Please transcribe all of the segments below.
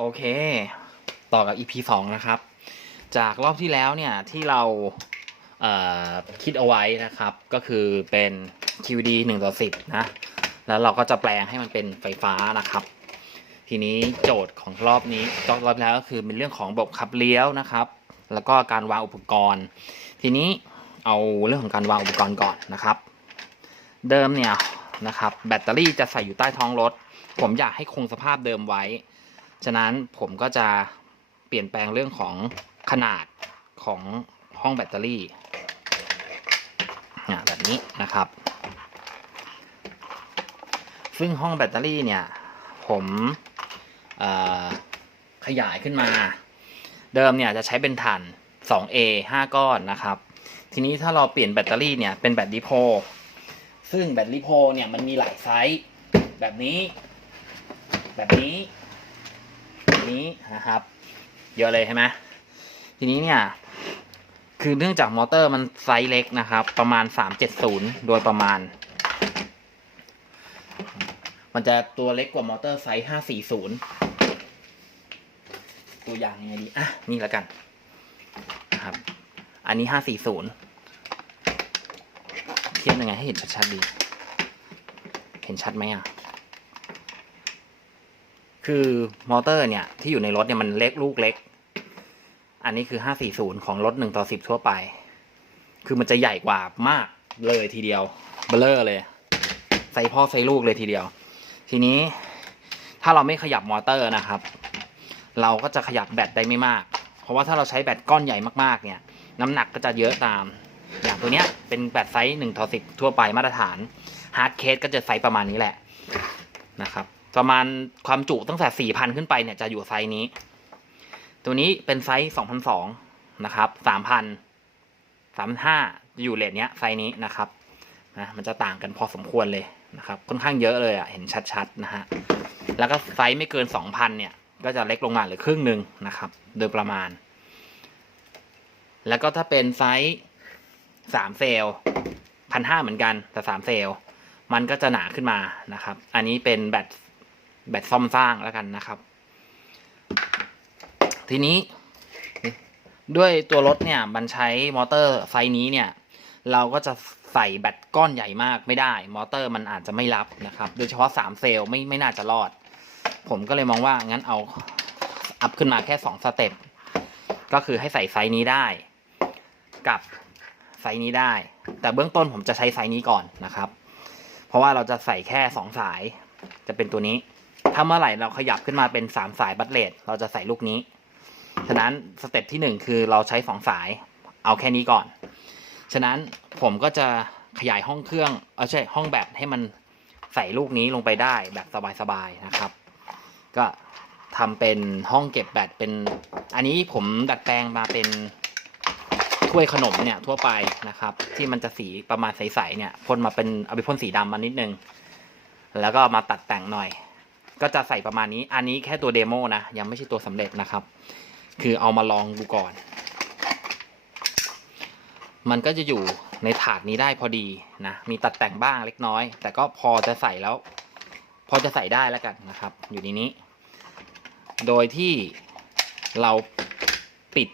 โอเค ต่อกับ EP สองนะครับ จากรอบที่แล้วเนี่ยที่เราเคิดเอาไว้นะครับ ก็คือเป็น QD 1ต่อ10 นะ แล้วเราก็จะแปลงให้มันเป็นไฟฟ้านะครับ ทีนี้โจทย์ของรอบนี้รอบรอบแล้วก็คือเป็นเรื่องของระบบขับเลี้ยวนะครับ แล้วก็การวางอุปกรณ์ ทีนี้เอาเรื่องของการวางอุปกรณ์ก่อนนะครับ เดิมเนี่ยนะครับแบตเตอรี่จะใส่อยู่ใต้ท้องรถ ผมอยากให้คงสภาพเดิมไว้ ฉะนั้นผมก็จะเปลี่ยนแปลงเรื่องของขนาดของห้องแบตเตอรี่แบบนี้นะครับ ซึ่งห้องแบตเตอรี่เนี่ย ผมขยายขึ้นมา เดิมเนี่ยจะใช้เป็นถ่าน 2A 5 ก้อนนะครับ ทีนี้ถ้าเราเปลี่ยนแบตเตอรี่เนี่ยเป็นแบตลิโพ ซึ่งแบตลิโพเนี่ยมันมีหลายไซส์ แบบนี้ แบบนี้แบบ นี้นะครับ เยอะเลยใช่ไหมทีนี้เนี่ย คือเนื่องจากมอเตอร์มันไซส์เล็กนะครับ ประมาณ 370 โดยประมาณ มันจะตัวเล็กกว่ามอเตอร์ไซส์540 ตัวอย่างยังไงดีอะนี่แล้วกันนะครับ อันนี้ 540 เทียบยังไงให้เห็นชัดๆดี เห็นชัดไหมอะ คือมอเตอร์เนี่ยที่อยู่ในรถเนี่ยมันเล็กลูกเล็ก อันนี้คือ540ของรถ1ต่อ10ทั่วไป คือมันจะใหญ่กว่ามากเลยทีเดียวเบลเลอร์เลยใส่พ่อใส่ลูกเลยทีเดียว ทีนี้ถ้าเราไม่ขยับมอเตอร์นะครับ เราก็จะขยับแบตได้ไม่มาก เพราะว่าถ้าเราใช้แบตก้อนใหญ่มากๆเนี่ย น้ำหนักก็จะเยอะตาม อย่างตัวเนี้ยเป็นแบตไซส์1ต่อ10ทั่วไปมาตรฐานฮาร์ดเคสก็จะไซส์ประมาณนี้แหละนะครับ ประมาณความจุตั้งแต่4,000ขึ้นไปเนี่ยจะอยู่ไซส์นี้ ตัวนี้เป็นไซส์2,002นสองนะครับ3,000 3,500จะอยู่เลทเนี้ยไซส์นี้นะครับนะมันจะต่างกันพอสมควรเลยนะครับค่อนข้างเยอะเลยอะเห็นชัดๆนะฮะแล้วก็ไซส์ไม่เกิน2,000เนี่ยก็จะเล็กลงมาเหลือครึ่งหนึ่งนะครับ โดยประมาณ แล้วก็ถ้าเป็นไซส์3เซลพันห้าเหมือนกันแต่3เซลมันก็จะหนาขึ้นมานะครับ อันนี้เป็นแบต แบตซ่อมสร้างแล้วกันนะครับ ทีนี้ด้วยตัวรถเนี่ยมันใช้มอเตอร์ไซนี้เนี่ย เราก็จะใส่แบตก้อนใหญ่มากไม่ได้ มอเตอร์มันอาจจะไม่รับนะครับ โดยเฉพาะ 3 เซลล์ไม่ไม่น่าจะรอด ผมก็เลยมองว่างั้นเอาอัพขึ้นมาแค่ 2 สเต็ปก็คือให้ใส่ไซนี้ได้ กับไซนี้ได้ แต่เบื้องต้นผมจะใช้ไซนี้ก่อนนะครับ เพราะว่าเราจะใส่แค่ 2 สายจะเป็นตัวนี้ ถ้าเมื่อไหร่เราขยับขึ้นมาเป็น3สายบัตเลตเราจะใส่ลูกนี้ ฉะนั้นสเต็ปที่1คือเราใช้2สาย เอาแค่นี้ก่อน ฉะนั้นผมก็จะขยายห้องเครื่องเออใช่ห้องแบตให้มันใส่ลูกนี้ลงไปได้แบบสบายๆนะครับ ก็ทำเป็นห้องเก็บแบตเป็น อันนี้ผมดัดแปลงมาเป็นถ้วยขนมเนี่ยทั่วไปนะครับ ที่มันจะสีประมาณใสๆเนี่ยพ่นมาเป็นเอาไปพ่นสีดำมานิดนึง แล้วก็มาตัดแต่งหน่อย ก็จะใส่ประมาณนี้ อันนี้แค่ตัวเดโมนะ ยังไม่ใช่ตัวสำเร็จนะครับ คือเอามาลองดูก่อน มันก็จะอยู่ในถาดนี้ได้พอดีนะ มีตัดแต่งบ้างเล็กน้อย แต่ก็พอจะใส่แล้ว พอจะใส่ได้แล้วกันนะครับ อยู่ในนี้ โดยที่เราปิด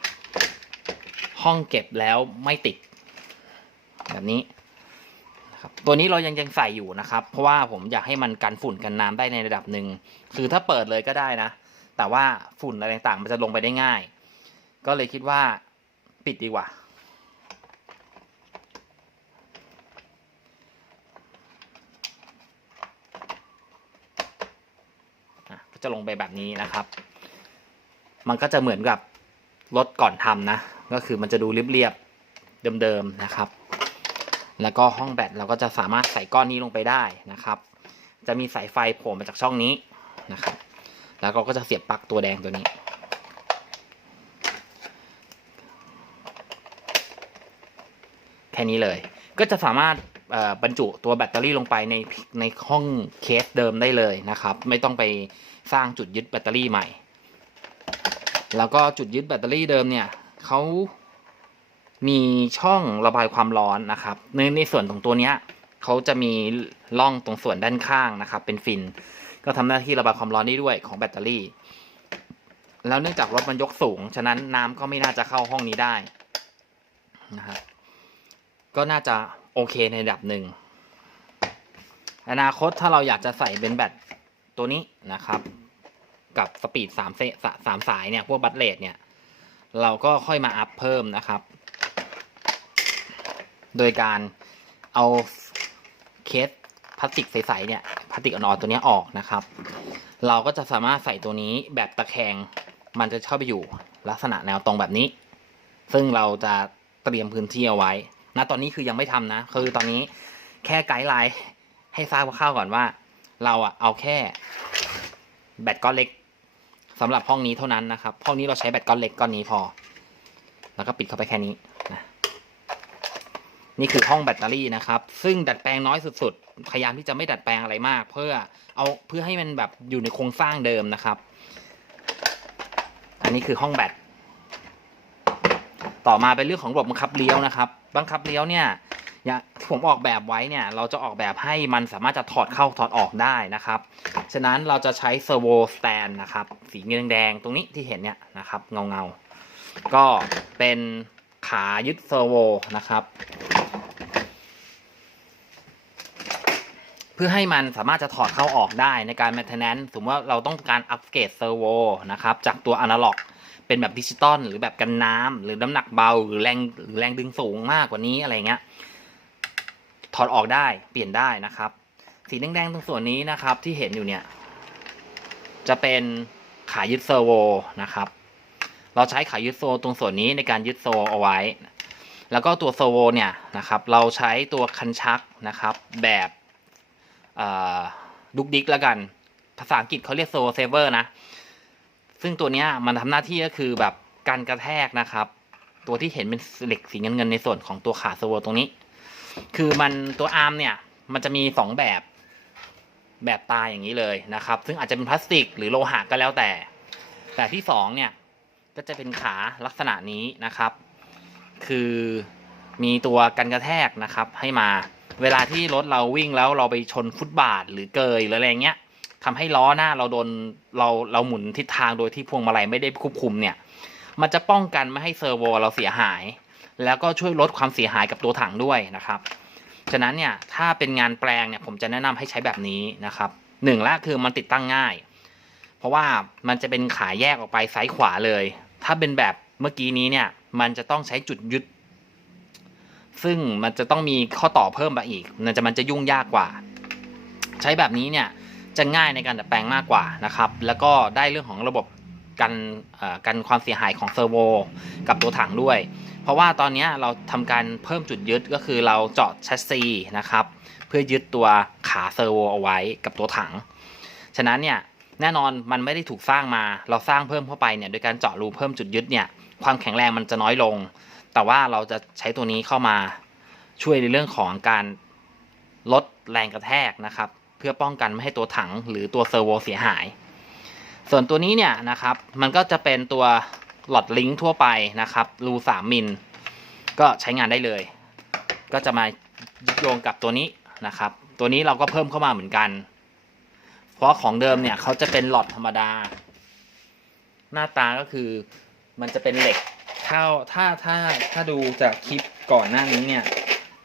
ห้องเก็บแล้วไม่ติด แบบนี้ ครับตัวนี้เรายังยังใส่อยู่นะครับ เพราะว่าผมอยากให้มันกันฝุ่นกันน้ำได้ในระดับหนึ่งคือถ้าเปิดเลยก็ได้นะ แต่ว่าฝุ่นอะไรต่างๆมันจะลงไปได้ง่าย ก็เลยคิดว่าปิดดีกว่า ก็จะลงไปแบบนี้นะครับ มันก็จะเหมือนกับรถก่อนทำนะ ก็คือมันจะดูเรียบๆเดิมๆนะครับ แล้วก็ห้องแบตเราก็จะสามารถใส่ก้อนนี้ลงไปได้นะครับ จะมีสายไฟโผล่มาจากช่องนี้นะครับ แล้วก็ก็จะเสียบปลั๊กตัวแดงตัวนี้ แค่นี้เลย ก็จะสามารถบรรจุตัวแบตเตอรี่ลงไปในในห้องเคสเดิมได้เลยนะครับ ไม่ต้องไปสร้างจุดยึดแบตเตอรี่ใหม่ แล้วก็จุดยึดแบตเตอรี่เดิมเนี่ยเขา มีช่องระบายความร้อนนะครับในในส่วนของตัวเนี้ยเขาจะมีร่องตรงส่วนด้านข้างนะครับ เป็นฟิน ก็ทำหน้าที่ระบายความร้อนได้ด้วยของแบตเตอรี่ แล้วเนื่องจากรถมันยกสูง ฉะนั้นน้ำก็ไม่น่าจะเข้าห้องนี้ได้นะครับก็น่าจะโอเคในระดับหนึ่งอนาคตถ้าเราอยากจะใส่เป็นแบตตัวนี้นะครับ กับสปีดสามเซสามสายเนี่ยพวกบัตเลดเนี่ย เราก็ค่อยมาอัพเพิ่มนะครับ โดยการเอาเคสพลาสติกใสๆเนี่ยพลาสติกอ่อนๆตัวนี้ออกนะครับ เราก็จะสามารถใส่ตัวนี้แบบตะแคงมันจะเข้าไปอยู่ลักษณะแนวตรงแบบนี้ ซึ่งเราจะเตรียมพื้นที่เอาไว้ณตอนนี้คือยังไม่ทำนะ คือตอนนี้แค่ไกด์ไลน์ให้ทราบคร่าวๆก่อนว่า เราอะเอาแค่แบตก้อนเล็กสำหรับห้องนี้เท่านั้นนะครับห้องนี้เราใช้แบตก้อนเล็กก้อนนี้พอ แล้วก็ปิดเข้าไปแค่นี้ นี่คือห้องแบตเตอรี่นะครับ ซึ่งดัดแปลงน้อยสุดๆ พยายามที่จะไม่ดัดแปลงอะไรมาก เพื่อเอาเพื่อให้มันแบบอยู่ในโครงสร้างเดิมนะครับ อันนี้คือห้องแบต ต่อมาเป็นเรื่องของระบบบังคับเลี้ยวนะครับ บังคับเลี้ยวเนี่ยอย่างที่ผมออกแบบไว้เนี่ย เราจะออกแบบให้มันสามารถจะถอดเข้าถอดออกได้นะครับ ฉะนั้นเราจะใช้เซอร์โวสแตนนะครับ สีเงินแดงตรงนี้ที่เห็นเนี่ยนะครับ เงาเงาก็เป็นขายึดเซอร์โวนะครับ เพื่อให้มันสามารถจะถอดเข้าออกได้ในการ maintenance สมมติว่าเราต้องการอัปเกรดเซอร์โวนะครับจากตัวอนาล็อกเป็นแบบดิจิตอลหรือแบบกันน้ำหรือน้ำหนักเบา หรือแรงหรือแรงดึงสูงมากกว่านี้อะไรเงี้ยถอดออกได้เปลี่ยนได้นะครับ สีแดงๆตรงส่วนนี้นะครับที่เห็นอยู่เนี่ย จะเป็นขายึดเซอร์โวนะครับ เราใช้ขายึดโซตรงส่วนนี้ในการยึดโซเอาไว้ แล้วก็ตัวโซอร์โวเนี่ยนะครับ เราใช้ตัวคันชักนะครับ แบบ ดุกดิกแล้วกัน ภาษาอังกฤษเขาเรียกโซเซเวอร์นะ ซึ่งตัวนี้มันทำหน้าที่ก็คือแบบการกระแทกนะครับ ตัวที่เห็นเป็นเหล็กสีเงินเงินในส่วนของตัวขาโซโวตรงนี้ คือมันตัวอาร์มเนี่ยมันจะมีสองแบบแบบตายอย่างนี้เลยนะครับ ซึ่งอาจจะเป็นพลาสติกหรือโลหะก็แล้วแต่ แต่ที่สองเนี่ยก็จะเป็นขาลักษณะนี้นะครับ คือมีตัวกันกระแทกนะครับให้มา เวลาที่รถเราวิ่งแล้วเราไปชนฟุตบาทหรือเกยหรืออะไรเงี้ยทำให้ล้อหน้าเราโดนเราเราหมุนทิศทางโดยที่พวงมาลัยไม่ได้ควบคุมเนี่ย มันจะป้องกันไม่ให้เซอร์โวเราเสียหาย แล้วก็ช่วยลดความเสียหายกับตัวถังด้วยนะครับ ฉะนั้นเนี่ยถ้าเป็นงานแปลงเนี่ยผมจะแนะนำให้ใช้แบบนี้นะครับหนึ่งละคือมันติดตั้งง่าย เพราะว่ามันจะเป็นขาแยกออกไปซ้ายขวาเลย ถ้าเป็นแบบเมื่อกี้นี้เนี่ยมันจะต้องใช้จุดยึด ซึ่งมันจะต้องมีข้อต่อเพิ่มมาอีกมันจะมันจะยุ่งยากกว่า ใช้แบบนี้เนี่ยจะง่ายในการดัดแปลงมากกว่านะครับ แล้วก็ได้เรื่องของระบบกันเอ่อกันความเสียหายของเซอร์โวกับตัวถังด้วย เพราะว่าตอนนี้เราทำการเพิ่มจุดยึดก็คือเราเจาะแชสซีนะครับ เพื่อยึดตัวขาเซอร์โวเอาไว้กับตัวถัง ฉะนั้นเนี่ยแน่นอนมันไม่ได้ถูกสร้างมา เราสร้างเพิ่มเข้าไปเนี่ยโดยการเจาะรูเพิ่มจุดยึดเนี่ยความแข็งแรงมันจะน้อยลง แต่ว่าเราจะใช้ตัวนี้เข้ามาช่วยในเรื่องของการลดแรงกระแทกนะครับ เพื่อป้องกันไม่ให้ตัวถังหรือตัวเซอร์โวเสียหาย ส่วนตัวนี้เนี่ยนะครับ มันก็จะเป็นตัวหลอดลิงก์ทั่วไปนะครับรู3มิลก็ใช้งานได้เลย ก็จะมาโยงกับตัวนี้นะครับ ตัวนี้เราก็เพิ่มเข้ามาเหมือนกัน เพราะของเดิมเนี่ยเขาจะเป็นหลอดธรรมดา หน้าตาก็คือมันจะเป็นเหล็ก ถ้าถ้าถ้าถ้าดูจากคลิปก่อนหน้านี้เนี่ย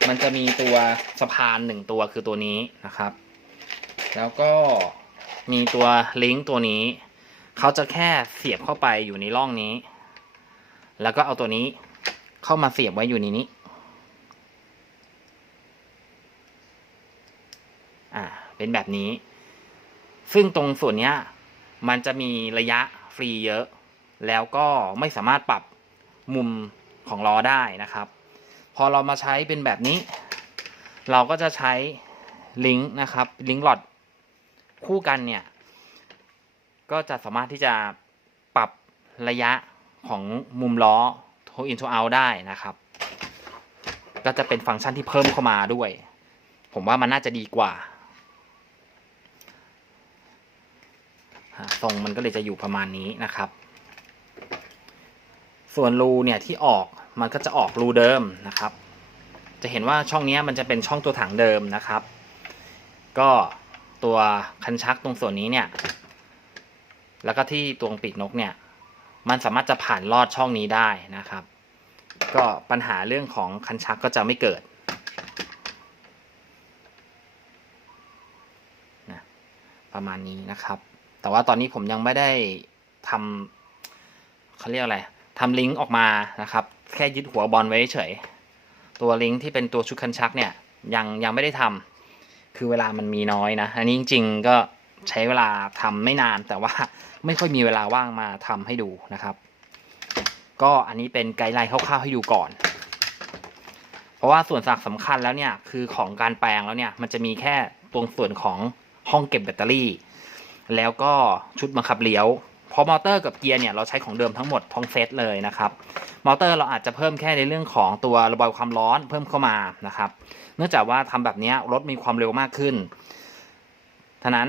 มันจะมีตัวสะพานหนึ่งตัวคือตัวนี้นะครับ แล้วก็มีตัวลิงก์ตัวนี้ เขาจะแค่เสียบเข้าไปอยู่ในร่องนี้ แล้วก็เอาตัวนี้เข้ามาเสียบไว้อยู่ในนี้ อ่า เป็นแบบนี้ ซึ่งตรงส่วนเนี้ยมันจะมีระยะฟรีเยอะ แล้วก็ไม่สามารถปรับ มุมของล้อได้นะครับ พอเรามาใช้เป็นแบบนี้ เราก็จะใช้ลิงก์นะครับลิงก์หลอดคู่กันเนี่ย ก็จะสามารถที่จะปรับระยะของมุมล้อ to in to out ได้นะครับ ก็จะเป็นฟังก์ชันที่เพิ่มเข้ามาด้วย ผมว่ามันน่าจะดีกว่าอ่าทรงมันก็เลยจะอยู่ประมาณนี้นะครับ ส่วนรูเนี่ยที่ออกมันก็จะออกรูเดิมนะครับ จะเห็นว่าช่องนี้มันจะเป็นช่องตัวถังเดิมนะครับ ก็ตัวคันชักตรงส่วนนี้เนี่ย แล้วก็ที่ตรงปีกนกเนี่ย มันสามารถจะผ่านลอดช่องนี้ได้นะครับ ก็ปัญหาเรื่องของคันชักก็จะไม่เกิดนะประมาณนี้นะครับ แต่ว่าตอนนี้ผมยังไม่ได้ทำเขาเรียกอะไร ทำลิงก์ออกมานะครับ แค่ยึดหัวบอลไว้เฉย ตัวลิงก์ที่เป็นตัวชุดคันชักเนี่ยยังยังไม่ได้ทำคือเวลามันมีน้อยนะ อันนี้จริงๆก็ใช้เวลาทำไม่นานแต่ว่าไม่ค่อยมีเวลาว่างมาทำให้ดูนะครับ ก็อันนี้เป็นไกด์ไลน์คร่าวๆให้ดูก่อน เพราะว่าส่วนสสำคัญแล้วเนี่ยคือของการแปลงแล้วเนี่ยมันจะมีแค่ตรงส่วนของห้องเก็บแบตเตอรี่ แล้วก็ชุดบังคับเลี้ยว พราะมอเตอร์กับเกียร์เนี่ยเราใช้ของเดิมทั้งหมดทั้งเซตเลยนะครับมอเตอร์เราอาจจะเพิ่มแค่ในเรื่องของตัวระบายความร้อนเพิ่มเข้ามานะครับเนื่องจากว่าทำแบบนี้รถมีความเร็วมากขึ้นฉะนั้น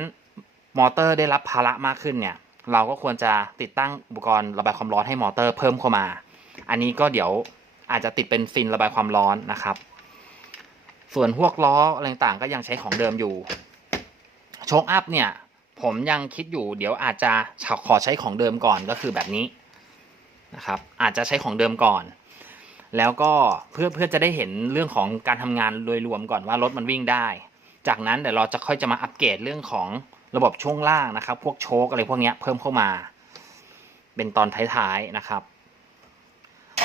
มอเตอร์ได้รับภาระมากขึ้นเนี่ยเราก็ควรจะติดตั้งอุปกรณ์ระบายความร้อนให้มอเตอร์เพิ่มเข้ามา อันนี้ก็เดี๋ยวอาจจะติดเป็นฟินระบายความร้อนนะครับ ส่วนพวกล้ออะไรต่างก็ยังใช้ของเดิมอยู่โชคอัพเนี่ย ผมยังคิดอยู่เดี๋ยวอาจจะขอใช้ของเดิมก่อนก็คือแบบนี้นะครับ อาจจะใช้ของเดิมก่อน แล้วก็เพื่อเพื่อจะได้เห็นเรื่องของการทำงานโดยรวมก่อนว่ารถมันวิ่งได้ จากนั้นเดี๋ยวเราจะค่อยจะมาอัปเกรดเรื่องของระบบช่วงล่างนะครับ พวกโชคอะไรพวกนี้เพิ่มเข้ามา เป็นตอนท้ายๆนะครับ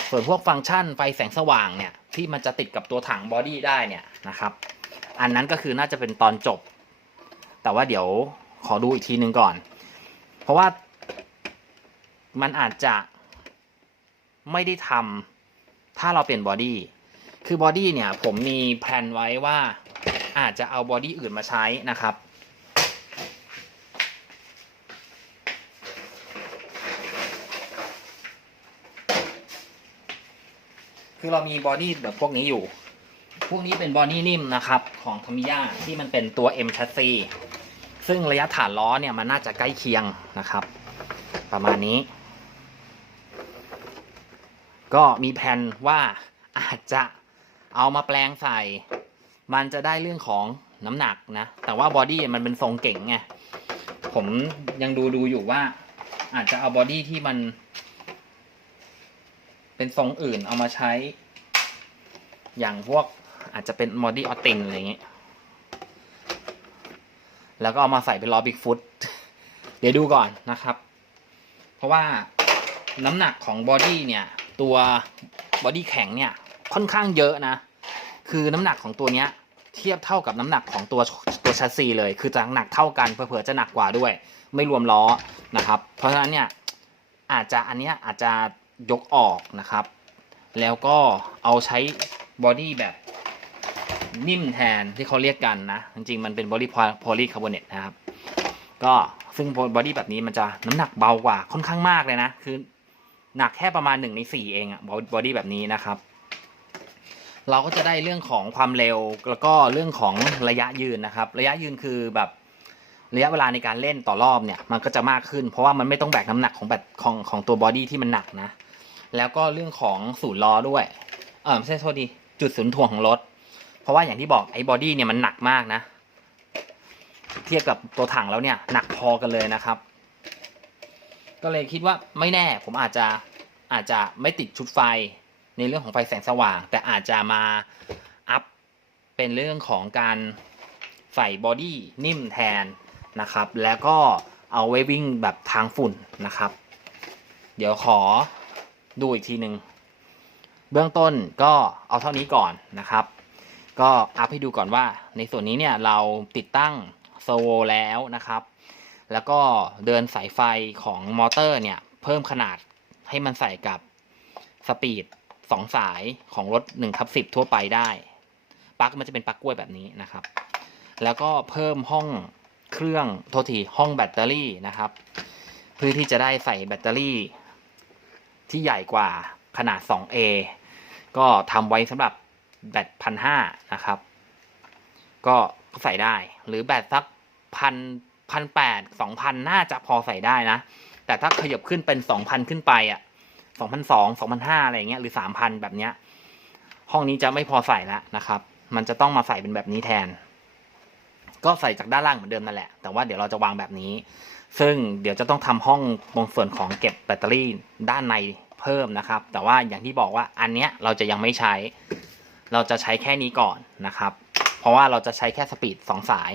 ส่วนพวกฟังก์ชันไฟแสงสว่างเนี่ยที่มันจะติดกับตัวถังบอดี้ได้เนี่ยนะครับ อันนั้นก็คือน่าจะเป็นตอนจบ แต่ว่าเดี๋ยว ขอดูอีกทีหนึ่งก่อน เพราะว่ามันอาจจะไม่ได้ทำถ้าเราเปลี่ยนบอดี้คือบอดี้เนี่ยผมมีแพลนไว้ว่าอาจจะเอาบอดี้อื่นมาใช้นะครับ คือเรามีบอดี้แบบพวกนี้อยู่ พวกนี้เป็นบอดี้นิ่มนะครับ ของทมิยาที่มันเป็นตัว M chassis ซึ่ ซึ่งระยะฐานล้อเนี่ยมันน่าจะใกล้เคียงนะครับ ประมาณนี้ ก็มีแผนว่าอาจจะเอามาแปลงใส่ มันจะได้เรื่องของน้ำหนักนะ แต่ว่าบอดี้มันเป็นทรงเก่งไง ผมยังดูดูอยู่ว่า อาจจะเอาบอดี้ที่มัน เป็นทรงอื่นเอามาใช้ อย่างพวกอาจจะเป็นบอดี้ออตตินอะไรอย่างเงี้ย แล้วก็เอามาใส่เป็นล้อบิ๊กฟุตเดี๋ยวดูก่อนนะครับ เพราะว่าน้ำหนักของบอดี้เนี่ย ตัวบอดี้แข็งเนี่ยค่อนข้างเยอะนะ คือน้ำหนักของตัวเนี้ยเทียบเท่ากับน้ำหนักของตัวตัวแชสซีเลย คือจะหนักเท่ากันเผื่อจะหนักกว่าด้วย ไม่รวมล้อนะครับ เพราะฉะนั้นเนี่ยอาจจะอันเนี้ยอาจจะยกออกนะครับ แล้วก็เอาใช้บอดี้แบบ นิ่มแทนที่เขาเรียกกันนะ จริงๆ มันเป็นบอดี้โพลีคาร์บอเนตนะครับ ก็ซึ่งบอดี้แบบนี้มันจะน้ำหนักเบากว่าค่อนข้างมากเลยนะ คือหนักแค่ประมาณหนึ่งในสี่เองอะบอดี้แบบนี้นะครับ เราก็จะได้เรื่องของความเร็วแล้วก็เรื่องของระยะยืนนะครับ ระยะยืนคือแบบระยะเวลาในการเล่นต่อรอบเนี่ยมันก็จะมากขึ้น เพราะว่ามันไม่ต้องแบกน้ำหนักของแบบของของตัวบอดี้ที่มันหนักนะ แล้วก็เรื่องของศูนย์ล้อด้วย เออไม่ใช่โทษดีจุดศูนย์ถ่วงของรถ เพราะว่าอย่างที่บอกไอ้บอดี้เนี่ยมันหนักมากนะ เทียบกับตัวถังแล้วเนี่ยหนักพอกันเลยนะครับ ก็เลยคิดว่าไม่แน่ผมอาจจะอาจจะไม่ติดชุดไฟในเรื่องของไฟแสงสว่าง แต่อาจจะมาอัพเป็นเรื่องของการใส่บอดี้นิ่มแทนนะครับ แล้วก็เอาไว้วิ่งแบบทางฝุ่นนะครับ เดี๋ยวขอดูอีกทีหนึ่งเบื้องต้นก็เอาเท่านี้ก่อนนะครับ ก็อัพให้ดูก่อนว่า ในส่วนนี้เนี่ยเราติดตั้งโซโวแล้วนะครับ แล้วก็เดินสายไฟของมอเตอร์เนี่ยเพิ่มขนาดให้มันใส่กับสปีดสองสายของรถ1ทับ10 ทั่วไปได้ปลั๊กมันจะเป็นปลั๊กกล้วยแบบนี้นะครับ แล้วก็เพิ่มห้องเครื่องโทษทีห้องแบตเตอรี่นะครับ เพื่อที่จะได้ใส่แบตเตอรี่ ที่ใหญ่กว่าขนาด 2A ก็ทำไว้สำหรับ แบตพันห้านะครับ ก็ใส่ได้ หรือแบตสักพันพันแปดสองพันน่าจะพอใส่ได้นะ แต่ถ้าขยับขึ้นเป็นสองพันขึ้นไปอะสองพันสองสองพันห้าอะไรเงี้ยหรือสามพันแบบเนี้ย ห้องนี้จะไม่พอใส่แล้วนะครับ มันจะต้องมาใส่เป็นแบบนี้แทน ก็ใส่จากด้านล่างเหมือนเดิมนั่นแหละ แต่ว่าเดี๋ยวเราจะวางแบบนี้ ซึ่งเดี๋ยวจะต้องทำห้องตรงส่วนของเก็บแบตเตอรี่ด้านในเพิ่มนะครับ แต่ว่าอย่างที่บอกว่าอันเนี้ยเราจะยังไม่ใช้ เราจะใช้แค่นี้ก่อนนะครับ เพราะว่าเราจะใช้แค่สปีดสองสาย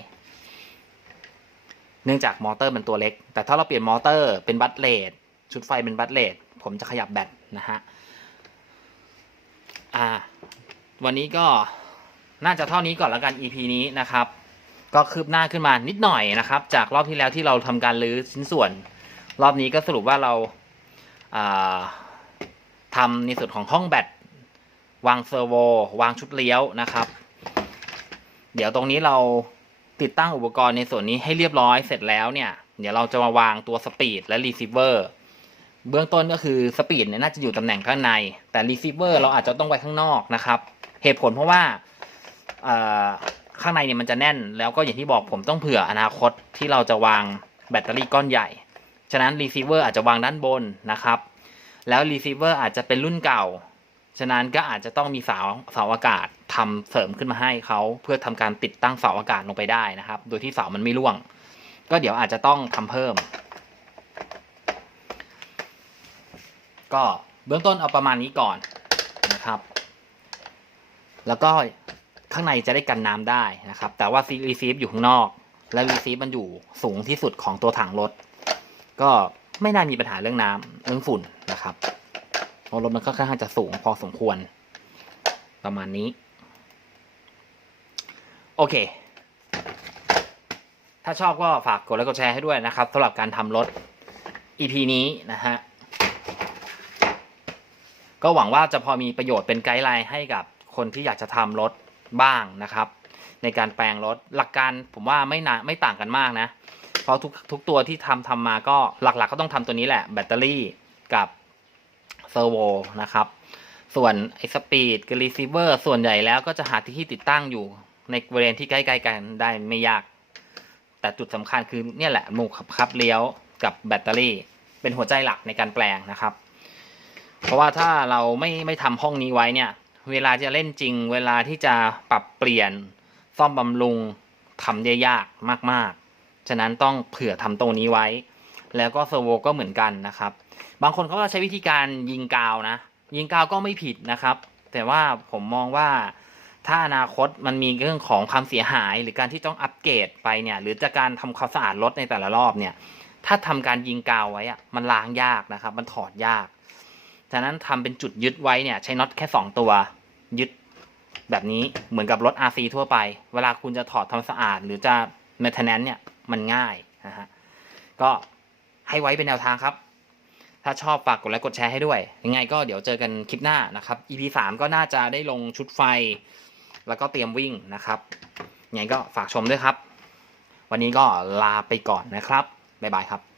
เนื่องจากมอเตอร์มันตัวเล็ก แต่ถ้าเราเปลี่ยนมอเตอร์เป็นบัตเลดชุดไฟเป็นบัตเลดผมจะขยับแบตนะฮะอ่าวันนี้ก็น่าจะเท่านี้ก่อนแล้วกัน EP นี้นะครับ ก็คืบหน้าขึ้นมานิดหน่อยนะครับ จากรอบที่แล้วที่เราทำการรื้อชิ้นส่วน รอบนี้ก็สรุปว่าเราาทำในส่วนของห้องแบต วางเซอร์โววางชุดเลี้ยวนะครับ เดี๋ยวตรงนี้เราติดตั้งอุปกรณ์ในส่วนนี้ให้เรียบร้อยเสร็จแล้วเนี่ย เดี๋ยวเราจะมาวางตัวสปีดและรีเซิเวอร์เบื้องต้นก็คือสปีดเนี่ยน่าจะอยู่ตำแหน่งข้างใน แต่รีเซิเวอร์เราอาจจะต้องไว้ข้างนอกนะครับ เหตุผลเพราะว่าข้างในเนี่ยมันจะแน่น แล้วก็อย่างที่บอกผมต้องเผื่ออนาคตที่เราจะวางแบตเตอรี่ก้อนใหญ่ ฉะนั้นรีเซิเวอร์อาจจะวางด้านบนนะครับ แล้วรีเซิเวอร์อาจจะเป็นรุ่นเก่า ฉะนั้นก็อาจจะต้องมีเสาเสาอากาศทำเสริมขึ้นมาให้เขาเพื่อทำการติดตั้งเสาอากาศลงไปได้นะครับ โดยที่เสามันไม่ร่วง ก็เดี๋ยวอาจจะต้องทำเพิ่ม ก็เบื้องต้นเอาประมาณนี้ก่อนนะครับ แล้วก็ข้างในจะได้กันน้ำได้นะครับ แต่ว่ารีซีฟอยู่ข้างนอก และรีซีฟมันอยู่สูงที่สุดของตัวถังรถ ก็ไม่น่ามีปัญหาเรื่องน้ำเรื่องฝุ่นนะครับ เพราะรถมันก็ค่อนข้างจะสูงพอสมควร ประมาณนี้ โอเค ถ้าชอบก็ฝากกดไลค์กดแชร์ให้ด้วยนะครับสำหรับการทำรถ EP นี้นะฮะก็หวังว่าจะพอมีประโยชน์เป็นไกด์ไลน์ให้กับคนที่อยากจะทำรถบ้างนะครับ ในการแปลงรถหลักการผมว่าไม่นาไม่ต่างกันมากนะ เพราะทุกทุกตัวที่ทำทำมาก็หลักๆ ก็ต้องทำตัวนี้แหละ แบตเตอรี่กับ เซอร์โวนะครับ ส่วนไอ้สปีดกับรีเซิเวอร์ส่วนใหญ่แล้วก็จะหาที่ที่ติดตั้งอยู่ในบริเวณที่ใกล้ๆกันได้ไม่ยาก แต่จุดสำคัญคือเนี่ยแหละหมุกขับขับเลี้ยวกับแบตเตอรี่ เป็นหัวใจหลักในการแปลงนะครับ เพราะว่าถ้าเราไม่ไม่ทำห้องนี้ไว้เนี่ย เวลาจะเล่นจริง เวลาที่จะปรับเปลี่ยนซ่อมบำรุงทำได้ยากมากๆ ฉะนั้นต้องเผื่อทำตรงนี้ไว้ แล้วก็เซอร์โวก็เหมือนกันนะครับ บางคนเขาก็ใช้วิธีการยิงกาวนะ ยิงกาวก็ไม่ผิดนะครับ แต่ว่าผมมองว่าถ้าอนาคตมันมีเรื่องของความเสียหายหรือการที่ต้องอัปเกรดไปเนี่ย หรือจากการทำความสะอาดรถในแต่ละรอบเนี่ย ถ้าทำการยิงกาวไว้อะมันล้างยากนะครับ มันถอดยากฉะนั้นทำเป็นจุดยึดไว้เนี่ย ใช้น็อตแค่ 2 ตัวยึดแบบนี้เหมือนกับรถ RC ทั่วไป เวลาคุณจะถอดทำสะอาด หรือจะ maintenance เนี่ย มันง่ายนะฮะ ก็ให้ไว้เป็นแนวทางครับ ถ้าชอบฝากกดไลค์กดแชร์ให้ด้วย ยังไงก็เดี๋ยวเจอกันคลิปหน้านะครับ EP 3 ก็น่าจะได้ลงชุดไฟ แล้วก็เตรียมวิ่งนะครับยังไงก็ฝากชมด้วยครับ วันนี้ก็ลาไปก่อนนะครับบ๊ายบายครับ